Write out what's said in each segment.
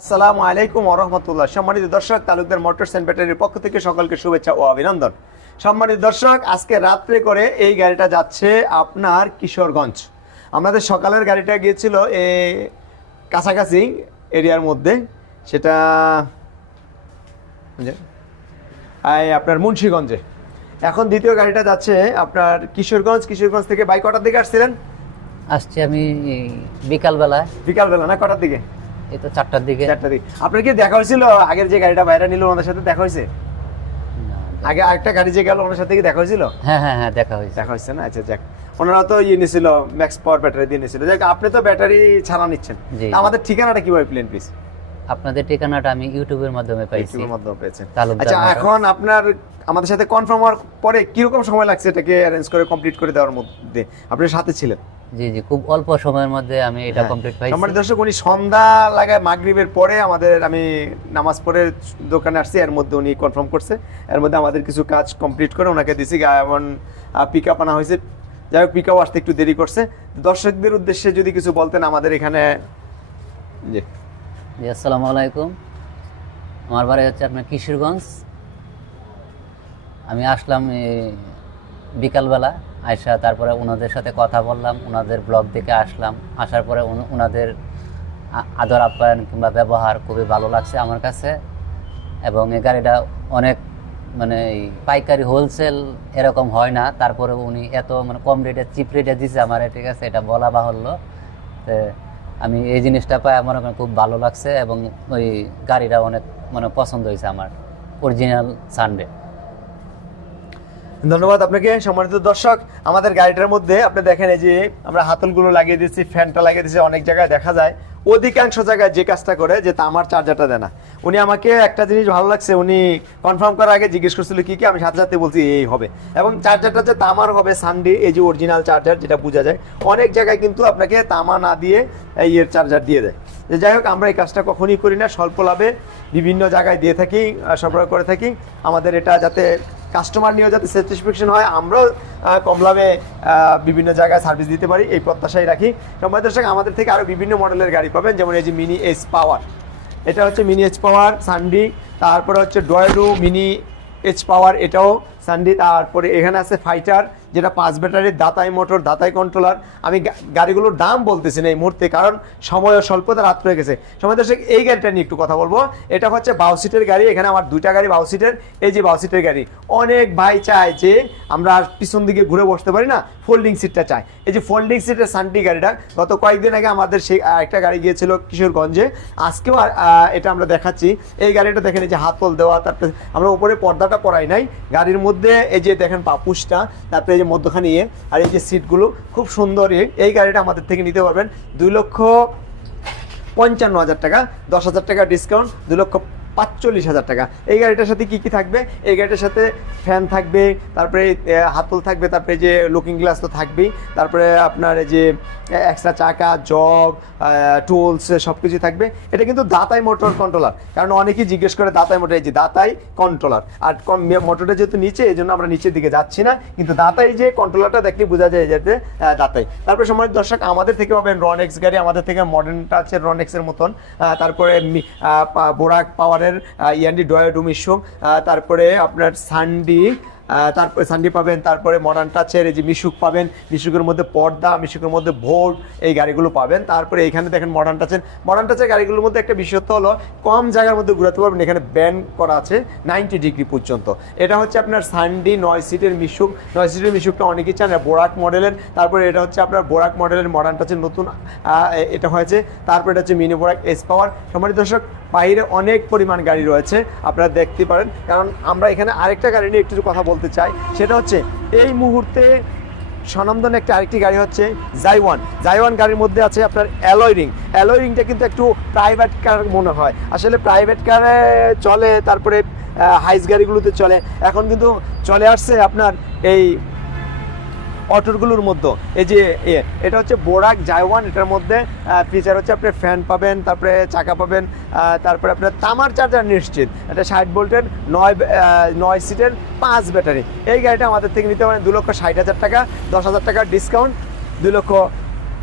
আসসালামু আলাইকুম ওরহমতুল্লাহ সম্মানিত দর্শক তালুকদার মোটরস অ্যান্ড ব্যাটারির পক্ষ থেকে সকলকে শুভেচ্ছা ও অভিনন্দন। সম্মানিত দর্শক আজকে রাত্রে করে এই গাড়িটা যাচ্ছে আপনার কিশোরগঞ্জ। আমাদের সকালের গাড়িটা গিয়েছিল এ কাছাকাছি এরিয়ার মধ্যে সেটা আপনার মুন্সীগঞ্জে। এখন দ্বিতীয় গাড়িটা যাচ্ছে আপনার কিশোরগঞ্জ। কিশোরগঞ্জ থেকে বাইক কটার দিকে আসছিলেন? আসছি আমি বিকালবেলায়। বিকালবেলা না কটার দিকে? এই তো চারটার দিকে। চারটার দিকে। আপনার কি দেখা হয়েছিল? আগের যে গাড়িটা বাইরে নিল ওনাদের সাথে দেখা হয়েছে? আগে আরেকটা গাড়ি যে গেল ওনার সাথে কি দেখা হয়েছিল? হ্যাঁ হ্যাঁ হ্যাঁ দেখা হয়েছে। দেখা হয়েছে না? আচ্ছা যাক। ওনারা তো ইয়ে নিয়েছিল ম্যাক্স পাওয়ার ব্যাটারি দিয়ে নিয়েছিল। যাক আপনি তো ব্যাটারি ছাড়া নিচ্ছেন। আমাদের ঠিকানাটা কীভাবে প্লেন প্লিজ আপনাদের ঠিকানাটা আমি ইউটিউবের মাধ্যমে পাইছি। ইউটিউবের মাধ্যমে পেয়েছেন। আচ্ছা এখন আপনার আমাদের সাথে কনফার্ম হওয়ার পরে কীরকম সময় লাগছে এটাকে অ্যারেঞ্জ করে কমপ্লিট করে দেওয়ার মধ্যে? আপনি সাথে ছিলেন। জি জি খুব অল্প সময়ের মধ্যে আমি এটা। কমপ্লিট পাইছি সম্মানিত দর্শক উনি সন্ধ্যা লাগায় মাগরিবের পরে আমাদের আমি নামাজ পড়ে দোকানে আসছি এর মধ্যে উনি কনফার্ম করছে এর মধ্যে আমাদের কিছু কাজ কমপ্লিট করে ওনাকে দিছি এমন পিক আপ আনা হয়েছে। যাই হোক পিক আপ আসতে একটু দেরি করছে। দর্শকদের উদ্দেশ্যে যদি কিছু বলতেন আমাদের এখানে। জি। জি আসসালামু আলাইকুম। আমার বাড়ি হচ্ছে আপনার কিশোরগঞ্জ। আমি আসলাম বিকালবেলা। আইসা তারপরে ওনাদের সাথে কথা বললাম ওনাদের ব্লগ দেখে আসলাম। আসার পরে ওনাদের আদর আপ্যায়ন কিংবা ব্যবহার খুবই ভালো লাগছে আমার কাছে। এবং এই গাড়িটা অনেক মানে পাইকারি হোলসেল এরকম হয় না। তারপরে উনি এত মানে কম রেটে চিপ রেটে দিছে আমার, ঠিক আছে, এটা বলা বাহুল্য। আমি এই জিনিসটা পাই, আমার খুব ভালো লাগছে এবং ওই গাড়িটা অনেক মানে পছন্দ হয়েছে আমার। অরিজিনাল সানডে ধন্যবাদ আপনাকে, সম্মানিত দর্শক। আমাদের গাড়িটার মধ্যে আপনি দেখেন এই যে আমরা হাতলগুলো লাগিয়ে দিচ্ছি ফ্যানটা লাগিয়ে দিচ্ছি অনেক জায়গায় দেখা যায়। অধিকাংশ জায়গায় যে কাজটা করে, যে তামার চার্জারটা দেয় না। উনি আমাকে একটা জিনিস ভালো লাগছে, উনি কনফার্ম করার আগে জিজ্ঞেস করছিল, কি কি? আমি সাথে সাথে বলছি, এই হবে। এবং চার্জারটা যে তামার হবে সানডে এই যে অরিজিনাল চার্জার যেটা বোঝা যায়, অনেক জায়গায় কিন্তু আপনাকে তামা না দিয়ে এই এর চার্জার দিয়ে দেয়। যে যাই হোক, আমরা এই কাজটা কখনই করি না, স্বল্প লাভে বিভিন্ন জায়গায় দিয়ে থাকি সরবরাহ করে থাকি। আমাদের এটা যাতে কাস্টমার নিয়েও যাতে স্যাটিসফ্যাকশন হয় আমরাও আহ, কম লাভে বিভিন্ন জায়গায় সার্ভিস দিতে পারি এই প্রত্যাশাই রাখি। সময় দর্শক আমাদের থেকে আরও বিভিন্ন মডেলের গাড়ি পাবেন যেমন এই যে মিনি এস পাওয়ার এটা হচ্ছে মিনি এস পাওয়ার সানডি তারপরে হচ্ছে ডয়েডু মিনি এস পাওয়ার এটাও সানডি তারপরে এখানে আছে ফাইটার যেটা পাঁচ ব্যাটারির দাতাই মোটর, দাতাই কন্ট্রোলার আমি গাড়িগুলোর দাম বলতেছি না এই মুহূর্তে, কারণ সময় স্বল্পতা রাত হয়ে গেছে। সময় দর্শক, এই গাড়িটা নিয়ে একটু কথা বলব। এটা হচ্ছে বাউ সিটের গাড়ি, এখানে আমার দুইটা গাড়ি বাউ সিটের, এই যে বাউ সিটের গাড়ি। অনেক ভাই চায় যে আমরা পিছন দিকে ঘুরে বসতে পারি না ফোল্ডিং সিটটা চাই এই যে ফোল্ডিং সিটের সানটি গাড়িটা, গত কয়েকদিন আগে আমাদের সেই একটা গাড়ি গিয়েছিল কিশোরগঞ্জে। আজকেও এটা আমরা দেখাচ্ছি। এই গাড়িটা দেখেন, এই যে হাতল দেওয়া, তারপরে আমরা উপরে পর্দাটা পরাই নাই। গাড়ির মধ্যে, এই যে দেখেন পাপুসটা, তারপরে যে মধ্যখানে ইয়ে আর এই যে সিটগুলো খুব সুন্দর। এই গাড়িটা আমাদের থেকে নিতে পারবেন দুই লক্ষ পঞ্চান্ন হাজার টাকা, দশ হাজার টাকা ডিসকাউন্ট দু লক্ষ পাঁচচল্লিশ হাজার টাকা। এই গাড়িটার সাথে কি কি থাকবে? এই গাড়িটার সাথে ফ্যান থাকবে, তারপরে হাতল থাকবে, তারপরে যে লুকিং গ্লাস তো থাকবেই, তারপরে আপনার এই যে এক্সট্রা চাকা জগ টুলস সব কিছু থাকবে। এটা কিন্তু দাতাই মোটর কন্ট্রোলার কারণ অনেকেই জিজ্ঞেস করে দাতাই মোটর এই যে দাতাই কন্ট্রোলার আর মোটরটা যেহেতু নিচে, এই জন্য আমরা নিচের দিকে যাচ্ছি না। কিন্তু দাতাই যে কন্ট্রোলারটা দেখলে বোঝা যায় যাতে দাতাই। তারপরে সময় দর্শক, আমাদের থেকে পাবেন রনেক্স গাড়ি। আমাদের থেকে মডার্নটা আছে রনেক্সের মতন। তারপরে বোরাক পাওয়ারের ইয়ান্ডি ডয়েডু মিশুক তারপরে আপনার সানডি তারপরে সানডি পাবেন, তারপরে মডার্ন টাচের এই যে মিশুক পাবেন, মিশুকের মধ্যে পর্দা, মিশুকের মধ্যে ভোল্ট এই গাড়িগুলো পাবেন। তারপরে এখানে দেখেন মডার্ন টাচের মডার্ন টাচের গাড়িগুলোর মধ্যে একটা বিশেষত্ব হলো, কম জায়গার মধ্যে ঘুরাতে পারবেন, এখানে ব্যান করা আছে নাইনটি ডিগ্রি পর্যন্ত। এটা হচ্ছে আপনার সানডি নয় সিটের মিশুক, নয় সিটের মিশুকটা অনেকেই চান বোরাক মডেলের তারপরে এটা হচ্ছে আপনার বোরাক মডেলের মডার্ন টাচের নতুন এটা হয়েছে, তারপরে এটা হচ্ছে মিনি বোরাক এস পাওয়ার সম্মানিত দর্শক বাইরে অনেক পরিমাণ গাড়ি রয়েছে, আপনারা দেখতে পারেন। কারণ আমরা এখানে আরেকটা গাড়ি নিয়ে একটু কথা বলতে চাই, সেটা হচ্ছে এই মুহূর্তে স্বনামধন একটা আরেকটি গাড়ি হচ্ছে জাইওয়ান জাইওয়ান গাড়ির মধ্যে আছে আপনার অ্যালয় রিং রিংটা কিন্তু একটু প্রাইভেট কার মনে হয়। আসলে প্রাইভেট কারে চলে, তারপরে হাইস গাড়িগুলোতে চলে। এখন কিন্তু চলে আসছে আপনার এই অটোগুলোর মধ্যে। এই যে এটা হচ্ছে বোরাক জায়ওয়ান এটার মধ্যে ফিচার হচ্ছে আপনি ফ্যান পাবেন, তারপরে চাকা পাবেন তারপরে আপনার তামার চার্জার নিশ্চিত। এটা ষাট ভোল্টের, নয় নয় সিটের পাঁচ ব্যাটারি এই গাড়িটা আমাদের থেকে নিতে পারেন দু লক্ষ ষাট হাজার টাকা, দশ হাজার টাকার ডিসকাউন্ট দু লক্ষ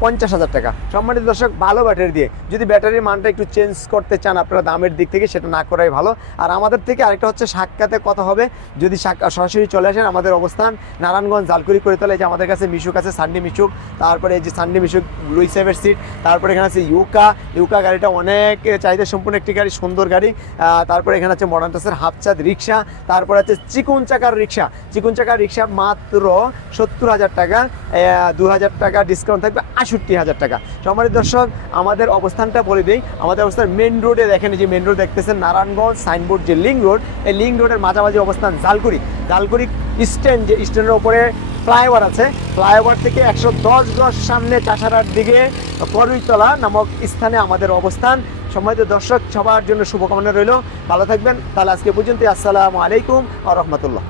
পঞ্চাশ হাজার টাকা। সম্মানিত দর্শক, ভালো ব্যাটারি দিয়ে। যদি ব্যাটারির মানটা একটু চেঞ্জ করতে চান আপনারা দামের দিক থেকে, সেটা না করাই ভালো। আর আমাদের থেকে আরেকটা হচ্ছে সাক্ষাতে কথা হবে। যদি সরাসরি চলে আসেন আমাদের অবস্থান নারায়ণগঞ্জ জালকুড়ি করে তোলে যে আমাদের কাছে মিশুক আছে, সানডি মিশুক। তারপরে এই যে সানডি মিশুক, লুই সেভের সিট তারপরে এখানে আছে ইউকা। ইউকা গাড়িটা অনেক চাহিদা সম্পূর্ণ একটি গাড়ি, সুন্দর গাড়ি। তারপরে এখানে আছে মডার্ন টাসের হাফচাঁদ রিক্সা। তারপরে আছে চিকুন চাকার রিক্সা। চিকুন চাকার রিক্সা মাত্র সত্তর হাজার টাকা। দু হাজার টাকা ডিসকাউন্ট থাকবে। আষট্টি হাজার টাকা। সম্মানিত দর্শক, আমাদের অবস্থানটা বলে দিই। আমাদের অবস্থান মেন রোডে দেখেন যে মেন রোড দেখতেছেন, নারায়ণগঞ্জ সাইনবোর্ড যে লিঙ্ক রোড এই লিঙ্ক রোডের মাঝামাঝি অবস্থান জালকুড়ি। জালকুড়ি স্ট্যান্ড যে স্ট্যান্ডের ওপরে ফ্লাইওভার আছে। ফ্লাইওভার থেকে একশো দশ গজ সামনে চাষারার দিকে করুইতলা নামক স্থানে আমাদের অবস্থান। সম্মানিত দর্শক, সবার জন্য শুভকামনা রইল। ভালো থাকবেন। তাহলে আজকে পর্যন্ত আসসালামু আলাইকুম আ রহমতুল্লাহ।